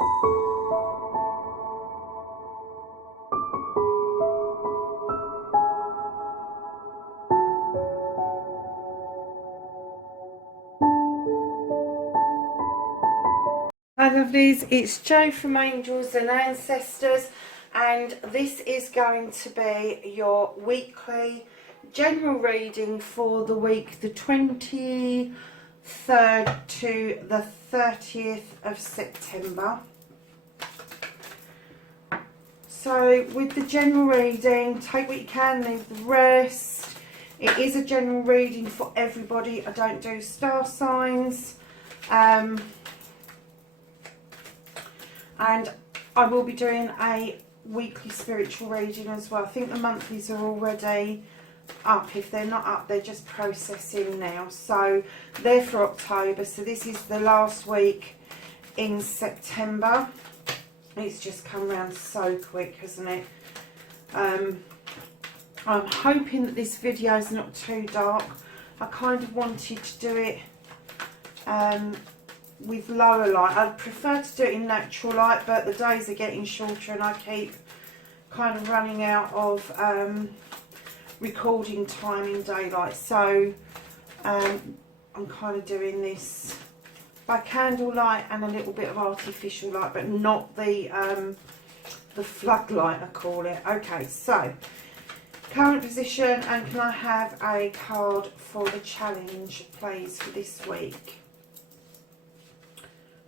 Hi lovelies, it's Jo from Angels and Ancestors, and this is going to be your weekly general reading for the week the 23rd to the 30th of September. So with the general reading, take what you can, leave the rest. It is a general reading for everybody. I don't do star signs. And I will be doing a weekly spiritual reading as well. I think the monthlies are already up. If they're not up, they're just processing now. So they're for October. So this is the last week in September. It's just come around so quick, hasn't it? I'm hoping that this video is not too dark. I kind of wanted to do it with lower light. I'd prefer to do it in natural light, but the days are getting shorter and I keep kind of running out of recording time in daylight, so I'm kind of doing this by candlelight and a little bit of artificial light, but not the floodlight I call it. Okay, so current position, and can I have a card for the challenge please for this week?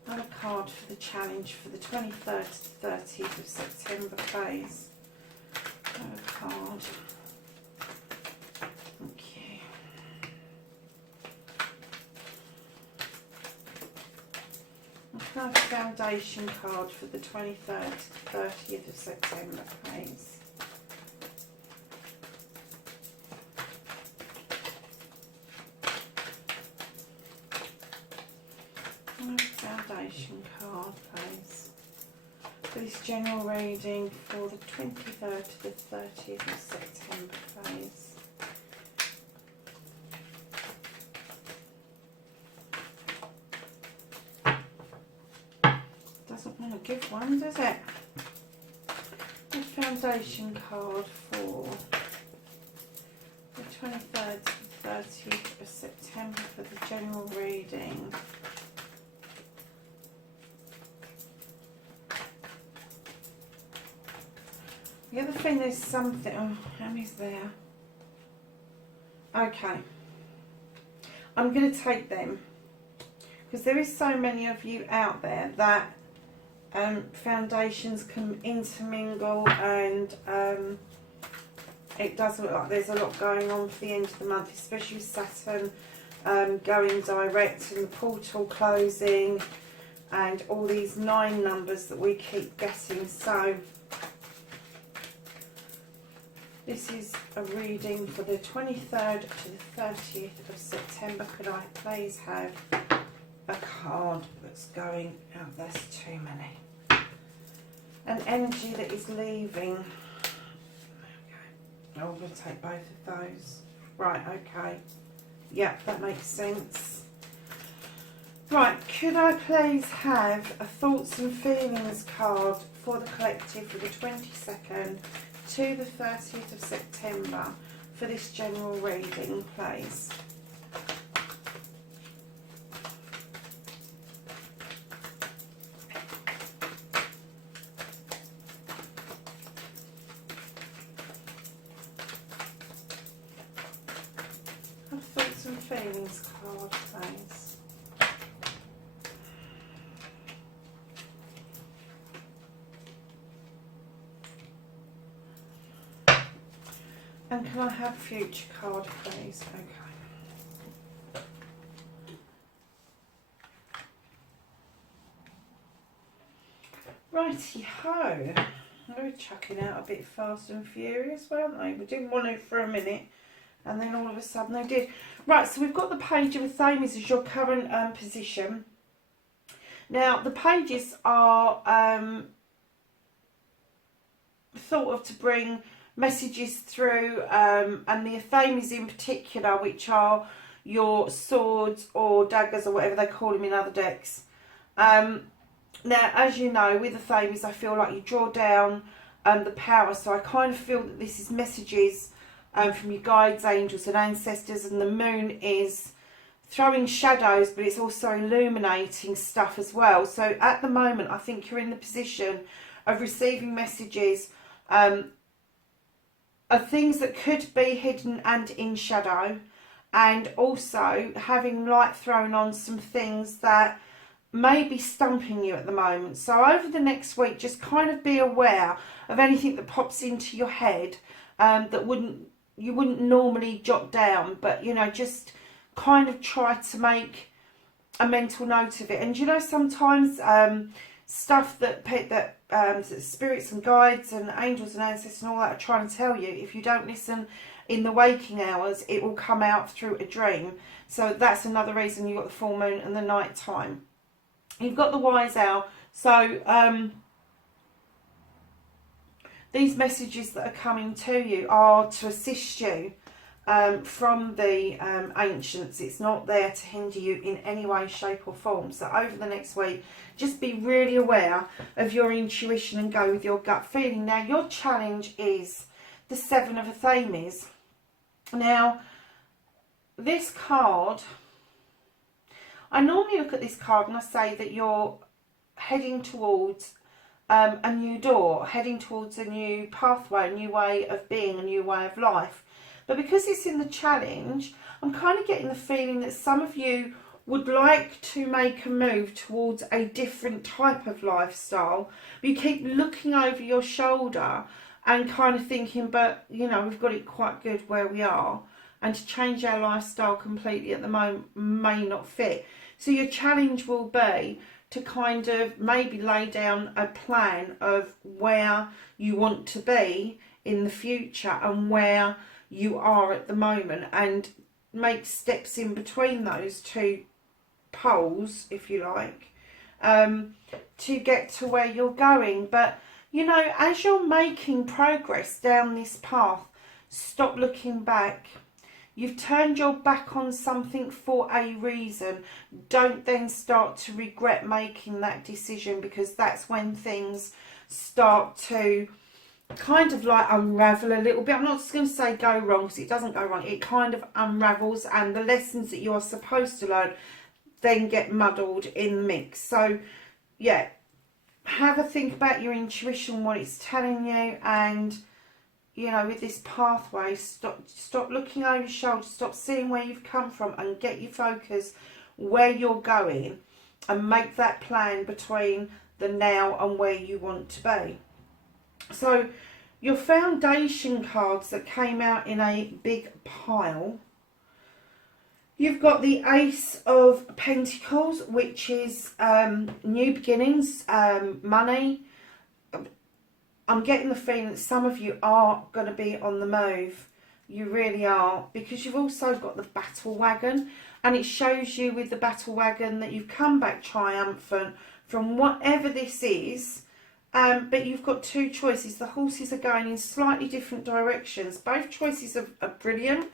A card for the challenge for the 23rd to 30th of September, please. A card. Thank you. A foundation card for the 23rd to 30th of September, please. Foundation card, please, for this general reading for the 23rd to the 30th of September, please. Doesn't want to give one, does it? The foundation card for the 23rd to the 30th of September for the general reading. The other thing, there's something, oh, how many's there? Okay, I'm going to take them, because there is so many of you out there that foundations can intermingle, and it does look like there's a lot going on for the end of the month, especially with Saturn going direct and the portal closing and all these 9 numbers that we keep getting. So this is a reading for the 23rd to the 30th of September. Could I please have a card that's going, oh, there's too many. An energy that is leaving. Okay. Oh, we'll take both of those. Right, okay. Yeah, that makes sense. Right, could I please have a thoughts and feelings card for the collective for the 22nd to the 30th of September for this general reading, please? A thoughts and feelings card, please. And can I have future card, please? Okay. Righty-ho. They were chucking out a bit fast and furious, weren't they? We didn't want it for a minute, and then all of a sudden they did. Right, so we've got the page of Athames as your current position. Now, the pages are thought of to bring messages through, and the Athames in particular, which are your swords or daggers or whatever they call them in other decks, Now, as you know, with the Thames, I feel like you draw down the power. So I kind of feel that this is messages from your guides, angels and ancestors. And the moon is throwing shadows, but it's also illuminating stuff as well. So at the moment, I think you're in the position of receiving messages of things that could be hidden and in shadow. And also having light thrown on some things that may be stumping you at the moment. So over the next week, just kind of be aware of anything that pops into your head that you wouldn't normally jot down, but you know, just kind of try to make a mental note of it. And you know, sometimes stuff that spirits and guides and angels and ancestors and all that are trying to tell you, if you don't listen in the waking hours, it will come out through a dream. So that's another reason you've got the full moon and the night time. You've got the wise owl. So these messages that are coming to you are to assist you from the ancients. It's not there to hinder you in any way, shape or form. So over the next week, just be really aware of your intuition and go with your gut feeling. Now, your challenge is the Seven of Thames. Now, this card, I normally look at this card and I say that you're heading towards a new door, heading towards a new pathway, a new way of being, a new way of life. But because it's in the challenge, I'm kind of getting the feeling that some of you would like to make a move towards a different type of lifestyle. You keep looking over your shoulder and kind of thinking, but you know, we've got it quite good where we are. And to change our lifestyle completely at the moment may not fit. So your challenge will be to kind of maybe lay down a plan of where you want to be in the future and where you are at the moment, and make steps in between those two poles, if you like, to get to where you're going. But you know, as you're making progress down this path, stop looking back. You've turned your back on something for a reason. Don't then start to regret making that decision, because that's when things start to kind of like unravel a little bit. I'm not just going to say go wrong, because it doesn't go wrong. It kind of unravels, and the lessons that you are supposed to learn then get muddled in the mix. So yeah, have a think about your intuition, what it's telling you, and you know, with this pathway, stop looking over your shoulder, stop seeing where you've come from, and get your focus where you're going, and make that plan between the now and where you want to be. So your foundation cards that came out in a big pile, you've got the Ace of Pentacles, which is new beginnings, money. I'm getting the feeling that some of you are going to be on the move. You really are, because you've also got the Battle Wagon, and it shows you with the Battle Wagon that you've come back triumphant from whatever this is. But you've got two choices. The horses are going in slightly different directions. Both choices are brilliant,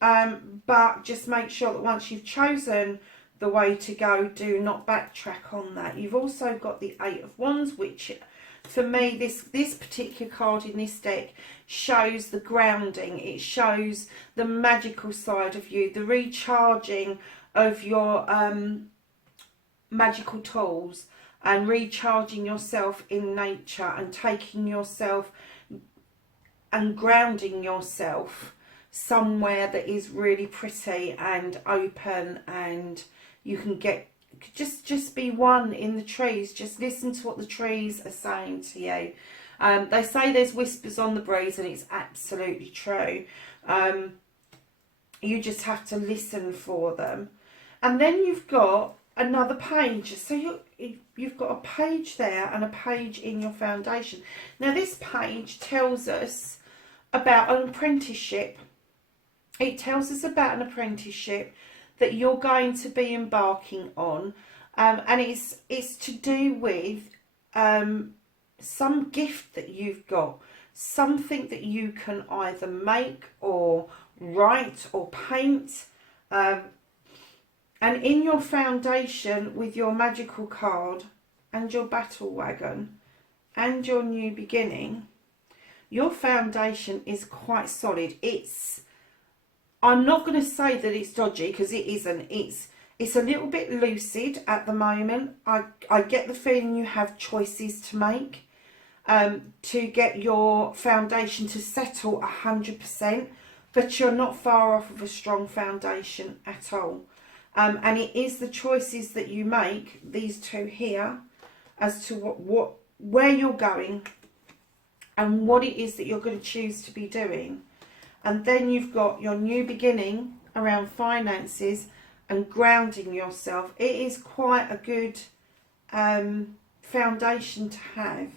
but just make sure that once you've chosen the way to go, do not backtrack on that. You've also got the Eight of Wands, which for me, this particular card in this deck shows the grounding. It shows the magical side of you, the recharging of your magical tools, and recharging yourself in nature, and taking yourself and grounding yourself somewhere that is really pretty and open, and you can get just be one in the trees. Just listen to what the trees are saying to you. They say there's whispers on the breeze, and it's absolutely true. You just have to listen for them. And then you've got another page. So you've got a page there and a page in your foundation. Now this page tells us about an apprenticeship. It tells us about an apprenticeship that you're going to be embarking on, and it's to do with some gift that you've got, something that you can either make or write or paint, and in your foundation with your magical card, and your battle wagon and your new beginning, your foundation is quite solid. I'm not going to say that it's dodgy, because it isn't. It's a little bit lucid at the moment. I get the feeling you have choices to make to get your foundation to settle 100%, but you're not far off of a strong foundation at all. And it is the choices that you make, these two here, as to where you're going and what it is that you're going to choose to be doing. And then you've got your new beginning around finances and grounding yourself. It is quite a good foundation to have.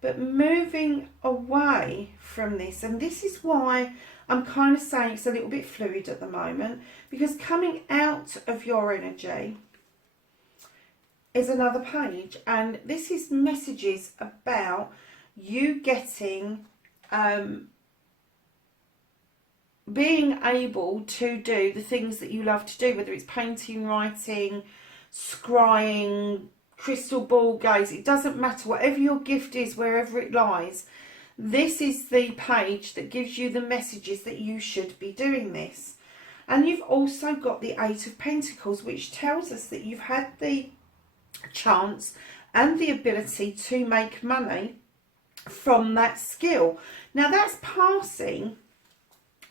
But moving away from this, and this is why I'm kind of saying it's a little bit fluid at the moment, because coming out of your energy is another page, and this is messages about you getting being able to do the things that you love to do, whether it's painting, writing, scrying, crystal ball gaze, it doesn't matter, whatever your gift is, wherever it lies, this is the page that gives you the messages that you should be doing this. And you've also got the Eight of Pentacles, which tells us that you've had the chance and the ability to make money from that skill. Now that's passing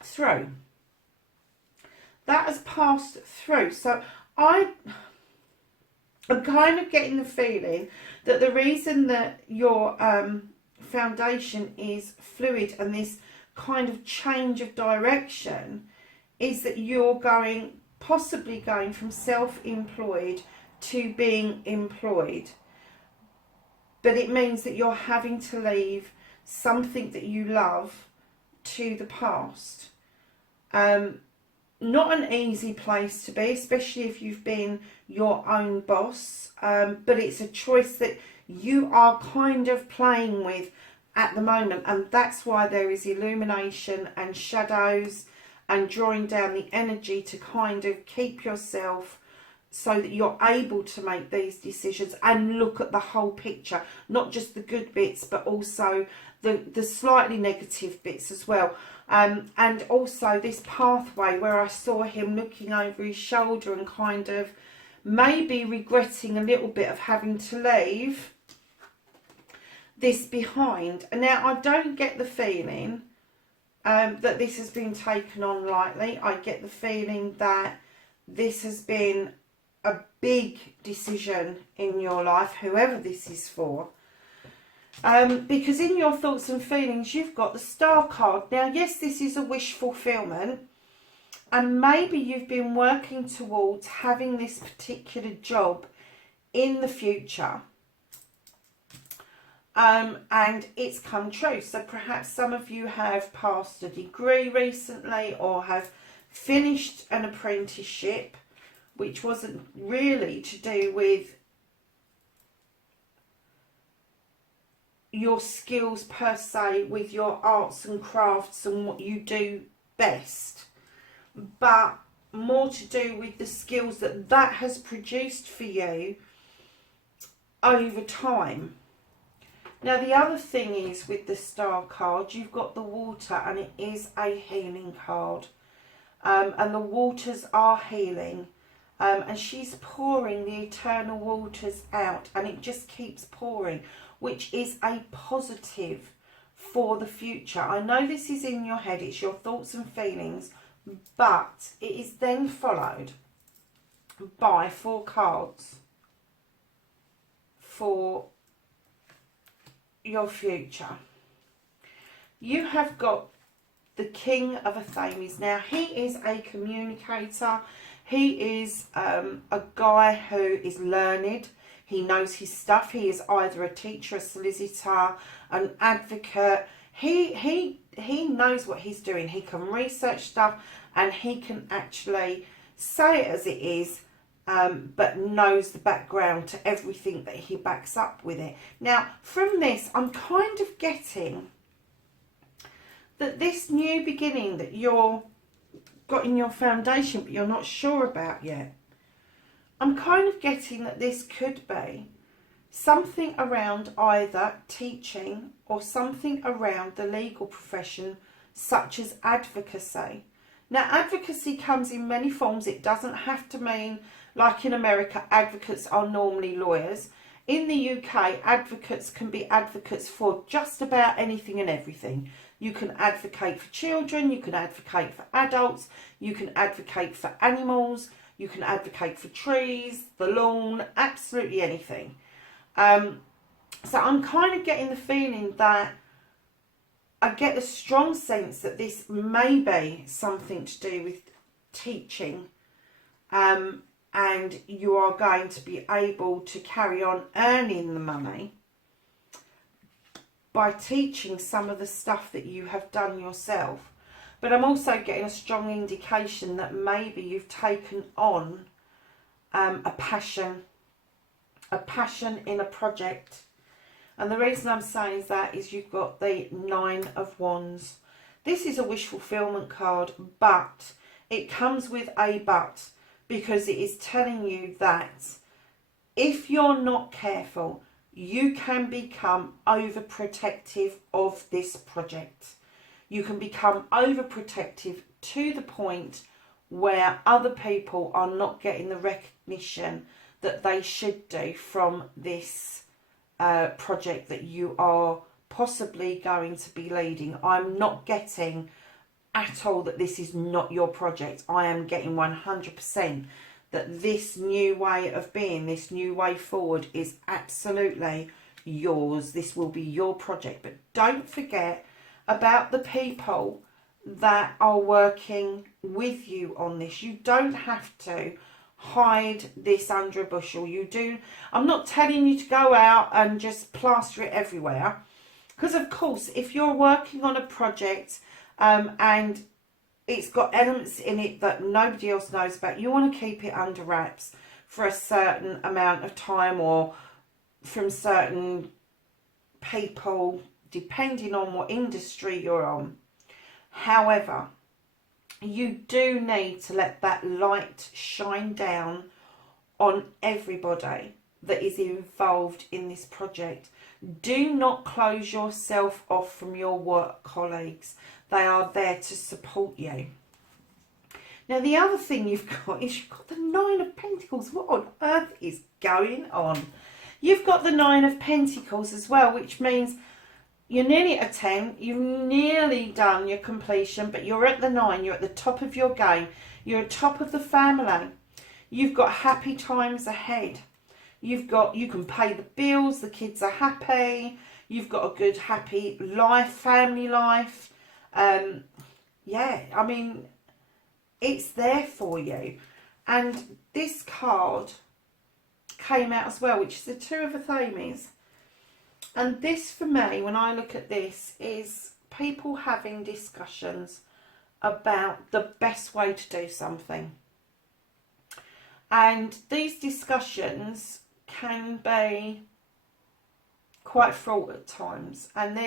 through. That has passed through. So I'm kind of getting the feeling that the reason that your foundation is fluid and this kind of change of direction is that you're possibly going from self-employed to being employed. But it means that you're having to leave something that you love to the past. Not an easy place to be, especially if you've been your own boss, but it's a choice that you are kind of playing with at the moment, and that's why there is illumination and shadows and drawing down the energy to kind of keep yourself so that you're able to make these decisions and look at the whole picture, not just the good bits, but also the slightly negative bits as well. And also this pathway where I saw him looking over his shoulder and kind of maybe regretting a little bit of having to leave this behind. And now I don't get the feeling that this has been taken on lightly. I get the feeling that this has been a big decision in your life, whoever this is for. Because in your thoughts and feelings, you've got the Star card. Now, yes, this is a wish fulfillment, and maybe you've been working towards having this particular job in the future, and it's come true. So perhaps some of you have passed a degree recently or have finished an apprenticeship, which wasn't really to do with your skills per se, with your arts and crafts and what you do best, but more to do with the skills that has produced for you over time. Now the other thing is, with the Star card, you've got the water, and it is a healing card, and the waters are healing. And she's pouring the eternal waters out, and it just keeps pouring, which is a positive for the future. I know this is in your head, it's your thoughts and feelings, but it is then followed by 4 cards for your future. You have got the King of Athames. Now, he is a communicator. He is a guy who is learned. He knows his stuff. He is either a teacher, a solicitor, an advocate. He knows what he's doing. He can research stuff, and he can actually say it as it is, but knows the background to everything that he backs up with it. Now, from this, I'm kind of getting that this new beginning that you're got in your foundation, but you're not sure about yet, I'm kind of getting that this could be something around either teaching or something around the legal profession, such as advocacy. Now, advocacy comes in many forms. It doesn't have to mean, like in America, advocates are normally lawyers. In the UK, advocates can be advocates for just about anything and everything. You can advocate for children, you can advocate for adults, you can advocate for animals, you can advocate for trees, the lawn, absolutely anything. So I'm kind of getting the feeling that I get a strong sense that this may be something to do with teaching, and you are going to be able to carry on earning the money by teaching some of the stuff that you have done yourself. But I'm also getting a strong indication that maybe you've taken on a passion in a project. And the reason I'm saying that is you've got the 9 of Wands. This is a wish fulfillment card, but it comes with a but, because it is telling you that if you're not careful, you can become overprotective of this project. You can become overprotective to the point where other people are not getting the recognition that they should do from this project that you are possibly going to be leading. I'm not getting at all that this is not your project. I am getting 100% that this new way of being, this new way forward is absolutely yours. This will be your project. But don't forget about the people that are working with you on this. You don't have to hide this under a bushel. I'm not telling you to go out and just plaster it everywhere, because of course if you're working on a project and it's got elements in it that nobody else knows about, you want to keep it under wraps for a certain amount of time, or from certain people, depending on what industry you're on. However, you do need to let that light shine down on everybody that is involved in this project. Do not close yourself off from your work colleagues. They are there to support you. Now, the other thing you've got is you've got the 9 of Pentacles. What on earth is going on? You've got the 9 of Pentacles as well, which means you're nearly at 10, you've nearly done your completion, but you're at the 9, you're at the top of your game, you're at top of the family. You've got happy times ahead. You can pay the bills, the kids are happy, you've got a good happy life, family life. Yeah, I mean, it's there for you. And this card came out as well, which is the 2 of Athames. And this, for me, when I look at this, is people having discussions about the best way to do something. And these discussions can be quite fraught at times. And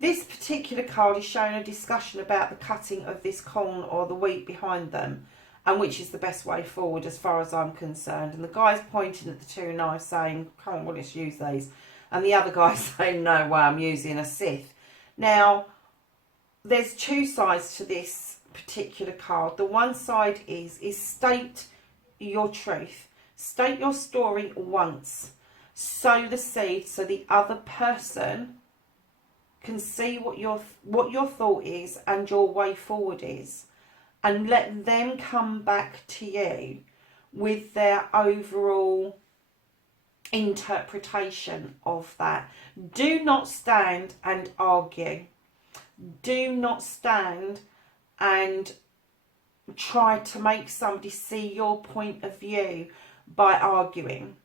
this particular card is showing a discussion about the cutting of this corn or the wheat behind them, and which is the best way forward as far as I'm concerned. And the guy's pointing at the 2 knives saying, come on, well, let's use these. And the other guy's saying, no way, I'm using a scythe. Now, there's 2 sides to this particular card. The one side is state your truth. State your story once. Sow the seed so the other person can see what your thought is and your way forward is. And let them come back to you with their overall interpretation of that. Do not stand and argue. Do not stand and try to make somebody see your point of view by arguing.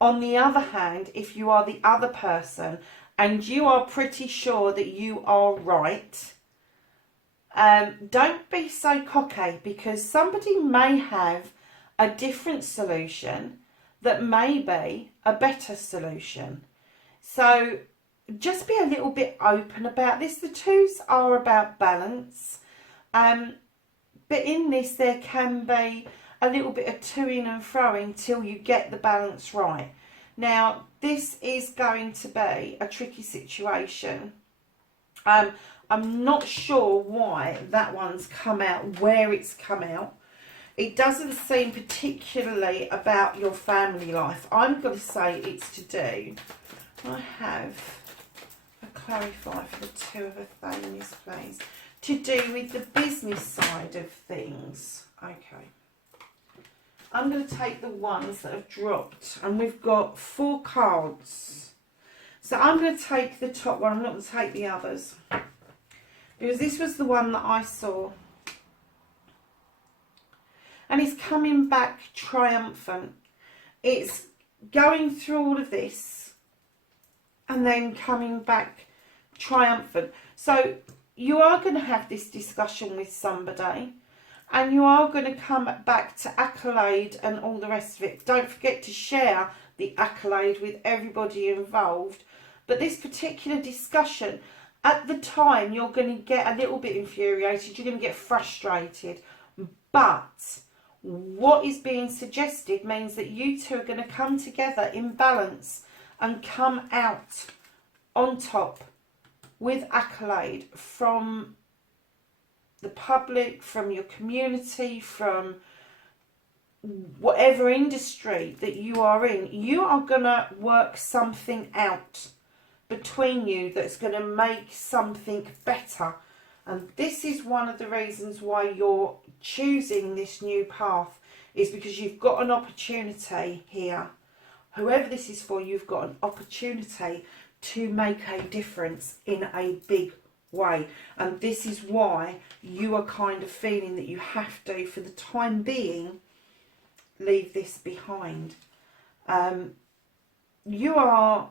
On the other hand, if you are the other person and you are pretty sure that you are right, don't be so cocky, because somebody may have a different solution that may be a better solution. So just be a little bit open about this. The 2s are about balance. But in this, there can be a little bit of toing and froing till you get the balance right. Now, this is going to be a tricky situation. I'm not sure why that one's come out, where it's come out. It doesn't seem particularly about your family life. I'm going to say it's to do. I have a clarify for the two of Athenias, please. To do with the business side of things. Okay. I'm going to take the ones that have dropped. And we've got 4 cards. So I'm going to take the top one. I'm not going to take the others. Because this was the one that I saw. And it's coming back triumphant. It's going through all of this and then coming back triumphant. So you are going to have this discussion with somebody and you are going to come back to accolade and all the rest of it. Don't forget to share the accolade with everybody involved. But this particular discussion, at the time, you're going to get a little bit infuriated. You're going to get frustrated. But what is being suggested means that you two are going to come together in balance and come out on top with accolade from the public, from your community, from whatever industry that you are in. You are going to work something out between you that's going to make something better. And this is one of the reasons why you're choosing this new path, is because you've got an opportunity here. Whoever this is for, you've got an opportunity to make a difference in a big way. And this is why you are kind of feeling that you have to, for the time being, leave this behind. You are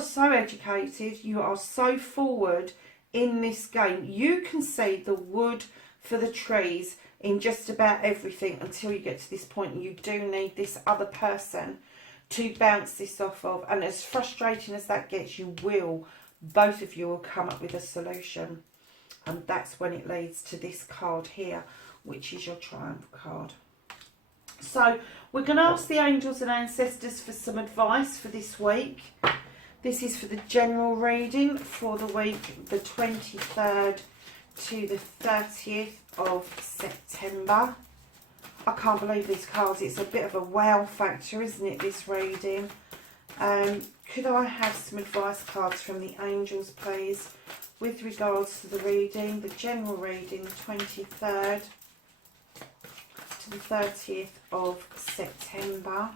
so educated, you are so forward in this game. You can see the wood for the trees in just about everything until you get to this point. You do need this other person to bounce this off of. And as frustrating as that gets, both of you will come up with a solution. And that's when it leads to this card here, which is your Triumph card. So we're going to ask the angels and ancestors for some advice for this week. This is for the general reading for the week, the 23rd to the 30th of September. I can't believe these cards. It's a bit of a wow factor, isn't it, this reading? Could I have some advice cards from the angels, please, with regards to the reading, the general reading, the 23rd to the 30th of September.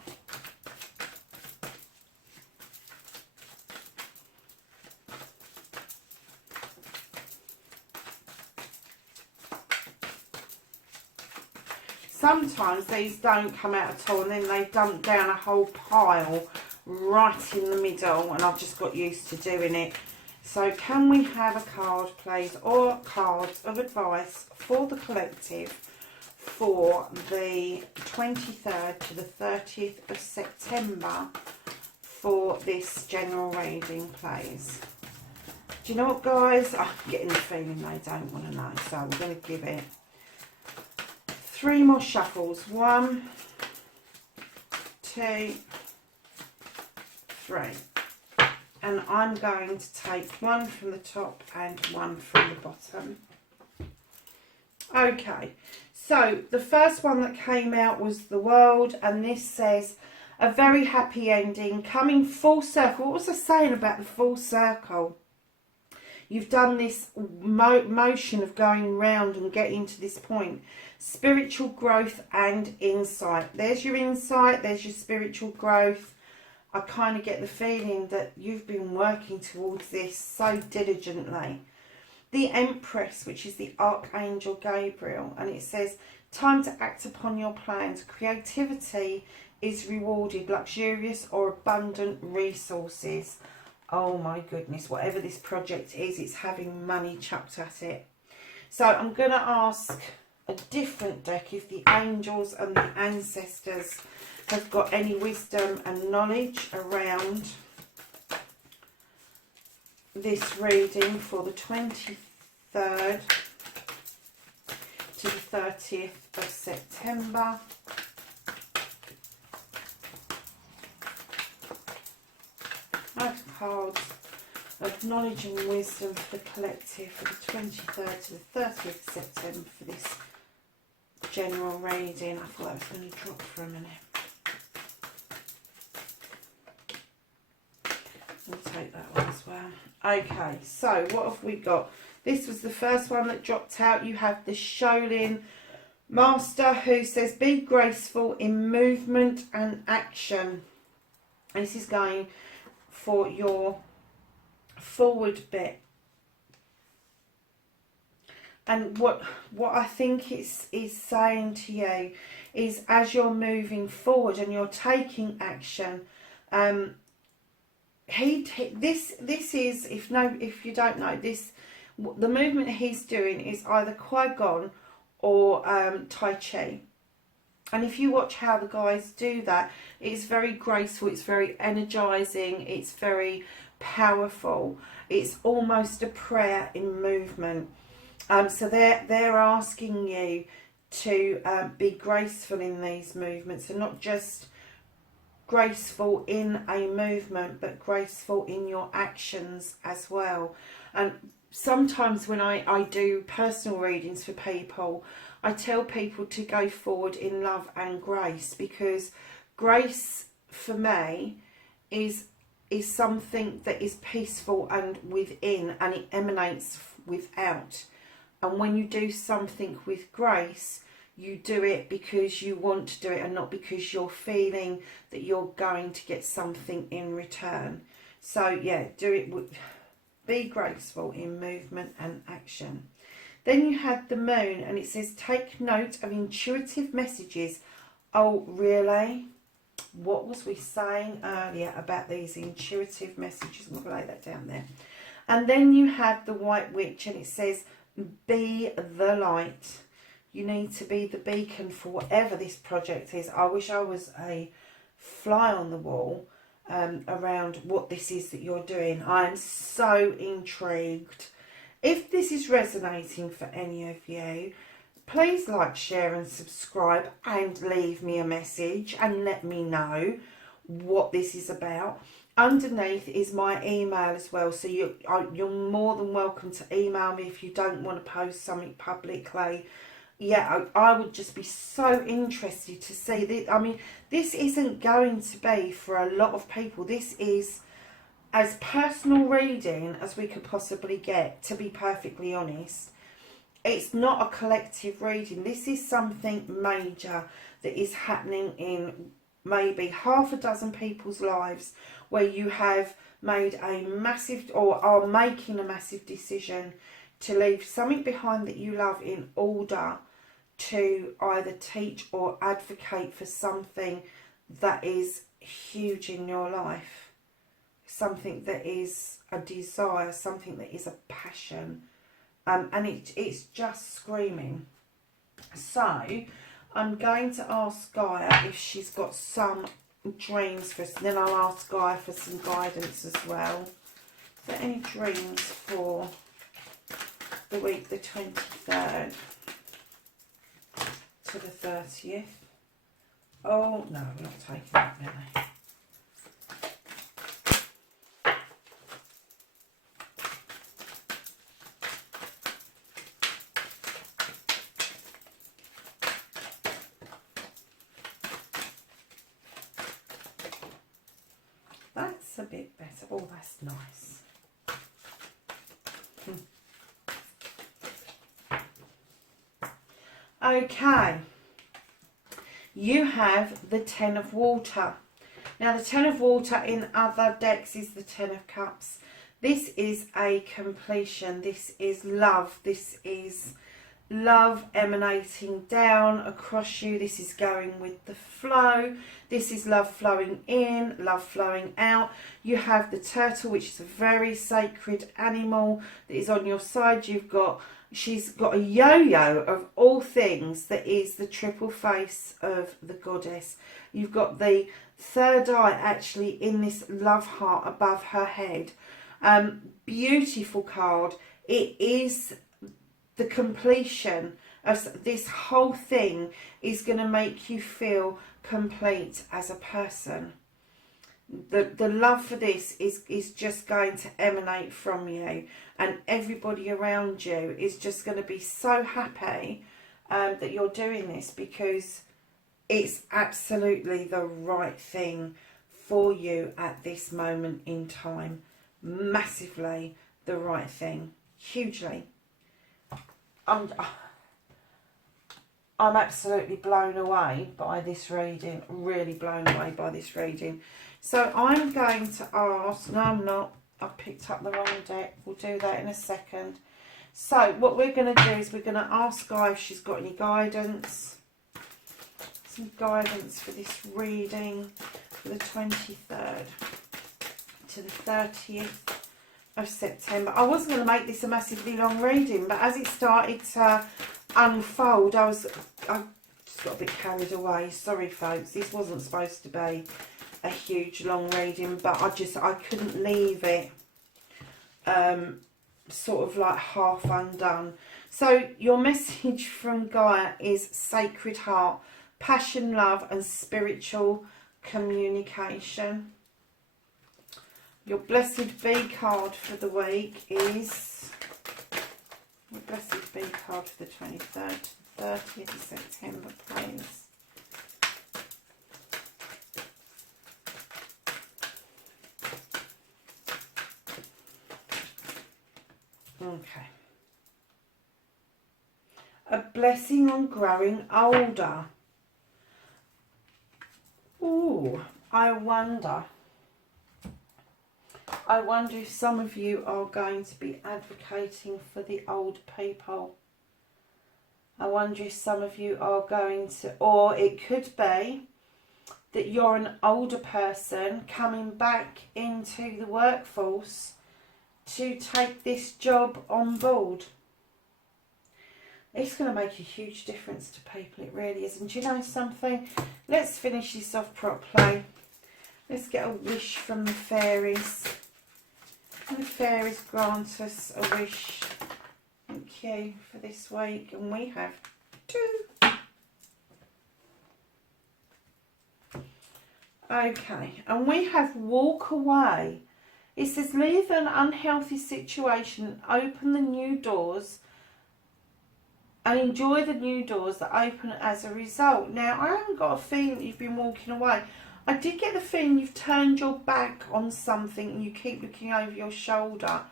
Sometimes these don't come out at all and then they dump down a whole pile right in the middle, and I've just got used to doing it. So can we have a card, please, or cards of advice for the collective for the 23rd to the 30th of September for this general reading, please? Do you know what, guys? I'm getting the feeling they don't want to know, so we're going to give it 3 more shuffles. 1, 2, 3. And I'm going to take one from the top and one from the bottom. Okay, so the first one that came out was the World, and this says a very happy ending, coming full circle. What was I saying about the full circle? You've done this motion of going round and getting to this point. Spiritual growth and insight. There's your insight, there's your spiritual growth. I kind of get the feeling that you've been working towards this so diligently. The Empress, which is the Archangel Gabriel, and it says, time to act upon your plans. Creativity is rewarded, luxurious or abundant resources. Oh my goodness, whatever this project is, it's having money chucked at it. So I'm going to ask a different deck if the angels and the ancestors have got any wisdom and knowledge around this reading for the 23rd to the 30th of September. cards of knowledge and wisdom for the collective for the 23rd to the 30th of September for this general reading. I thought that was going to drop for a minute. We'll take that one as well. Okay, so what have we got? This was the first one that dropped out. You have the Shaolin Master who says, be graceful in movement and action. This is going for your forward bit. And what I think is saying to you is, as you're moving forward and you're taking action, this is, if you don't know this, the movement he's doing is either Qui-Gon or Tai Chi. And if you watch how the guys do that, it's very graceful, it's very energizing, it's very powerful. It's almost a prayer in movement. So they're asking you to be graceful in these movements, and not just graceful in a movement, but graceful in your actions as well. And sometimes when I do personal readings for people, I tell people to go forward in love and grace, because grace for me is something that is peaceful and within, and it emanates without. And when you do something with grace, you do it because you want to do it and not because you're feeling that you're going to get something in return. So yeah, do it with, be graceful in movement and action. Then you had the moon, and it says, take note of intuitive messages. Oh, really? What was we saying earlier about these intuitive messages? I'm going to lay that down there. And then you had the White Witch, and it says, be the light. You need to be the beacon for whatever this project is. I wish I was a fly on the wall around what this is that you're doing. I'm so intrigued. If this is resonating for any of you, please like, share and subscribe, and leave me a message and let me know what this is about. Underneath is my email as well, so you're more than welcome to email me if you don't want to post something publicly. Yeah, I would just be so interested to see this. I mean, this isn't going to be for a lot of people. This is as personal reading as we could possibly get, to be perfectly honest. It's not a collective reading. This is something major that is happening in maybe half a dozen people's lives, where you have made a massive, or are making a massive decision to leave something behind that you love in order to either teach or advocate for something that is huge in your life. Something that is a desire, something that is a passion. And it's just screaming. So I'm going to ask Gaia if she's got some dreams for us, and then I'll ask Gaia for some guidance as well. Is there any dreams for the week the 23rd to the 30th? Oh no, we're not taking that really. That's a bit better. Oh, that's nice. Okay. You have the Ten of Water. Now, the Ten of Water in other decks is the Ten of Cups. This is a completion. This is love. This is love emanating down across you. This is going with the flow. This is love flowing in, love flowing out. You have the turtle, which is a very sacred animal that is on your side. She's got a yo-yo of all things that is the triple face of the goddess. You've got the third eye actually in this love heart above her head. Beautiful card. It is the completion of this whole thing, is going to make you feel complete as a person. The love for this is just going to emanate from you, and everybody around you is just going to be so happy that you're doing this, because it's absolutely the right thing for you at this moment in time. Massively the right thing. Hugely. I'm absolutely blown away by this reading. Really blown away by this reading. So I'm going to ask... No, I'm not. I've picked up the wrong deck. We'll do that in a second. So what we're going to do is we're going to ask Guy if she's got any guidance. Some guidance for this reading for the 23rd to the 30th of September. I wasn't going to make this a massively long reading, but as it started to unfold, I just got a bit carried away. Sorry folks, this wasn't supposed to be a huge long reading, but I couldn't leave it sort of like half undone. So your message from Gaia is Sacred Heart, passion, love and spiritual communication. Your blessed bee card for the week is your blessed bee card for the 23rd to 30th of September, please. Okay. A blessing on growing older. Ooh, I wonder if some of you are going to be advocating for the old people. I wonder if some of you are going to, or it could be that you're an older person coming back into the workforce to take this job on board. It's going to make a huge difference to people, it really is. And do you know something? Let's finish this off properly. Let's get a wish from the fairies. And the fairies grant us a wish. Thank you for this week. And we have 2. Okay, and we have walk away. It says leave an unhealthy situation, open the new doors and enjoy the new doors that open as a result. Now, I haven't got a feeling that you've been walking away. I did get the feeling you've turned your back on something and you keep looking over your shoulder.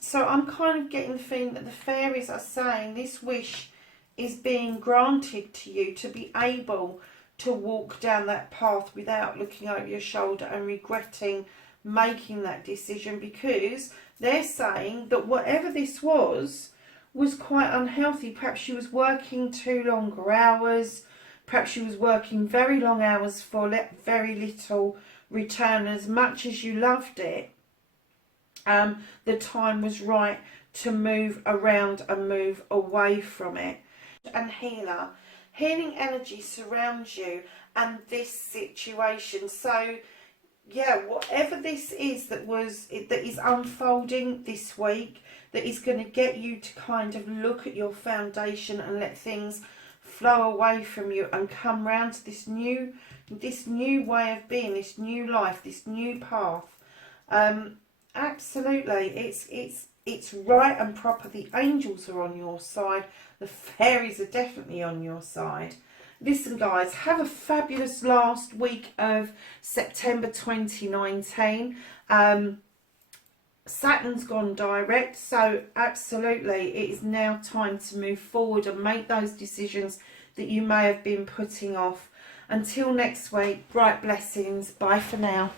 So I'm kind of getting the feeling that the fairies are saying this wish is being granted to you to be able to walk down that path without looking over your shoulder and regretting making that decision, because they're saying that whatever this was quite unhealthy. Perhaps she was working too longer hours. Perhaps she was working very long hours for very little return. As much as you loved it, the time was right to move around and move away from it. And healer, healing energy surrounds you and this situation. So yeah, whatever this is that is unfolding this week, that is going to get you to kind of look at your foundation and let things flow away from you and come round to this new way of being, this new life, this new path. Absolutely, it's right and proper. The angels are on your side. The fairies are definitely on your side. Listen guys, have a fabulous last week of September 2019. Saturn's gone direct, so absolutely it is now time to move forward and make those decisions that you may have been putting off. Until next week, bright blessings. Bye for now.